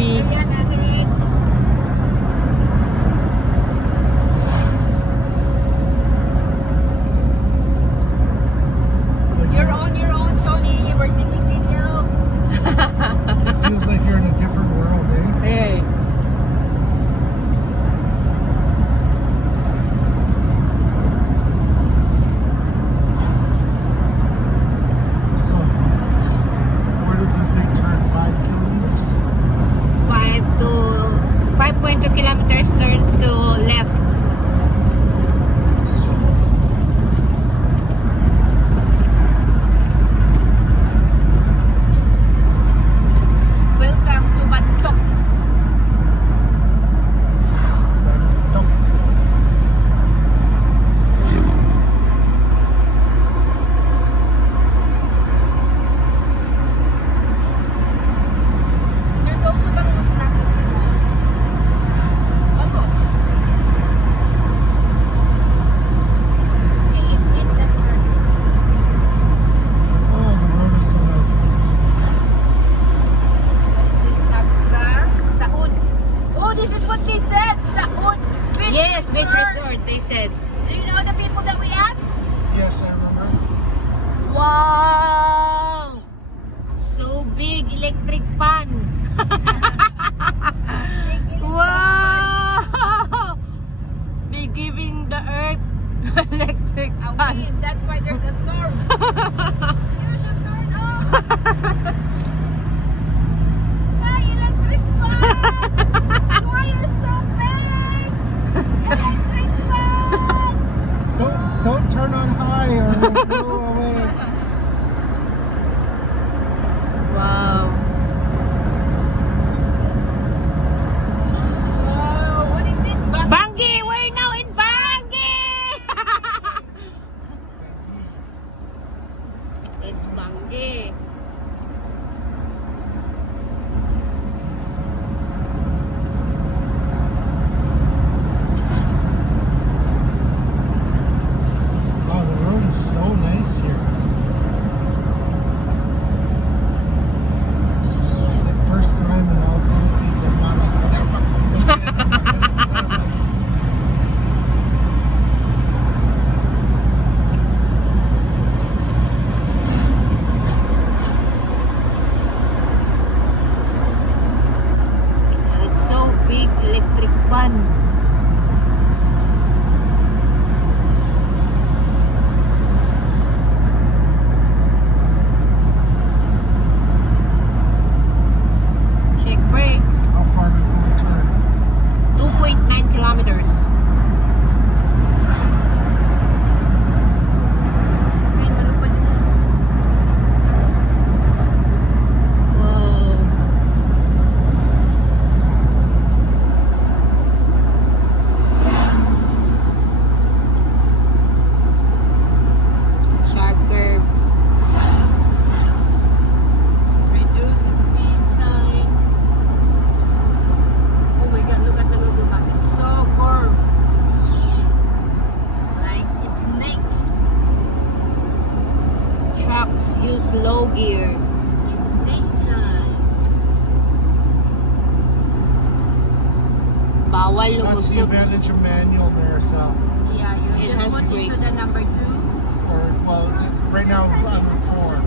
big. You're on your own, Tony. We're taking video. It feels like you're in a different world, eh? Hey. So, where does it say turn 5 kilometers? 5.2 kilometers turns to left. Welcome to Bantok. There's also bangus snack if you want. Bangus. Okay, eat that first. Oh, the road is so nice. Saud. Oh, this is what they said. Saud Beach Yes, beach Resort. resort, they said. Do you know the people that we asked? Yes, I remember. Wow! So big, electric pan. Wow! They giving the earth electric A pan. wind. That's why there's a storm. You should turn off. Hi, electric fan. Why are you so big? Electric fan. Don't turn on high or it'll blow away. Wow. Wow, what is this? Bangi! We're now in Bangi! It's Bangi. Oh, the road is so nice here. It's the first time in all Philippines I'm not like that. It's so big, electric pan. Check brakes. How far before we turn? 2.9 kilometers. Whoa. Sharp curve. Reduce the speed sign. Oh my god, look at the Google map. It's so curved. Like a snake. Trucks use low gear. Like snake sign. Bawal That's the lumusot. advantage of manual there, so. Yeah, you It just has put brake. into the number 2. Or, well, right now I'm on 4.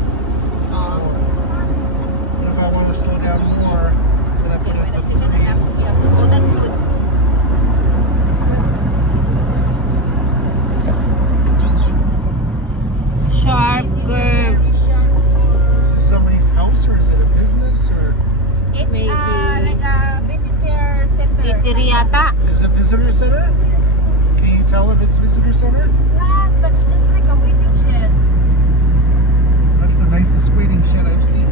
But if I want to slow down more, then I Okay, put wait it a with second. 3. You have to hold that foot. Sharp curve. Very sharp curve. Is this somebody's house or is it a business or It's Maybe. like a visitor center. Titiri yata. is it visitor center? Can you tell if it's visitor center? Not, but it's just like a waiting shed. That's the nicest waiting shed I've seen.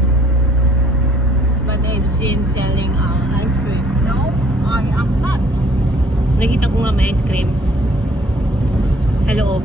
But I've seen selling ice cream. No, I am not. Nakita ko nga may ice cream sa loob.